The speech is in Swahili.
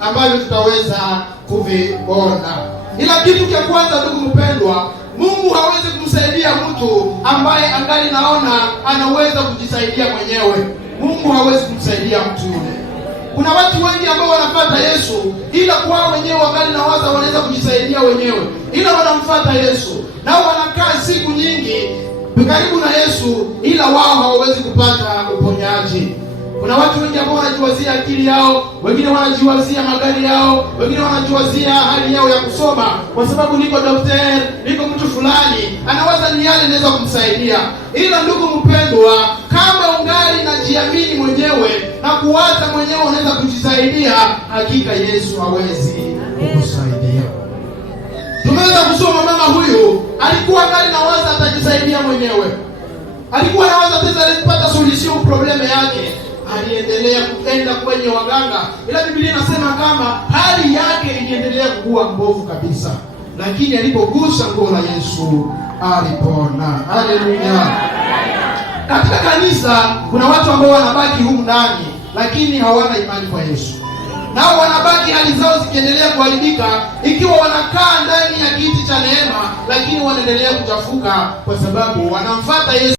ambavyo tutaweza kuviona. Ila kitu cha kwanza, ndugu mpendwa, Mungu hawezi kumsaidia mtu ambaye angali naona anaweza kujisaidia mwenyewe. Mungu hawezi kumsaidia mtu yule. Kuna watu wengi ambao wanapata Yesu ila kwao wenyewe wangali nawaza wanaweza kujisaidia wenyewe, ila wanamfuata Yesu nao wanakaa siku nyingi karibu na Yesu, ila wao hawawezi kupata uponyaji. Kuna watu wengi ambao wanajiwazia akili yao, wengine wanajiwazia magari yao, wengine wanajiwazia hali yao ya kusoma, kwa sababu niko daktari, niko mtu fulani, anawaza ni yale naweza kumsaidia. Ila ndugu mpendwa, kama ungali najiamini mwenyewe na kuwaza mwenyewe unaweza kujisaidia, hakika Yesu hawezi kukusaidia. Tumeweza kusoma mama huyu alikuwa angali nawaza atajisaidia mwenyewe. Alikuwa anawaza tena kupata solution probleme yake. Aliendelea kwenda kwenye waganga, ila Biblia inasema kama hali yake iliendelea kuwa mbovu kabisa, lakini alipogusa nguo la Yesu alipona. Haleluya! Katika kanisa kuna watu ambao wanabaki humu ndani lakini hawana imani kwa Yesu. Nao wanabaki hali zao zikiendelea kuharibika, ikiwa wanakaa ndani ya kiti cha neema, lakini wanaendelea kuchafuka kwa sababu wanamfuata Yesu.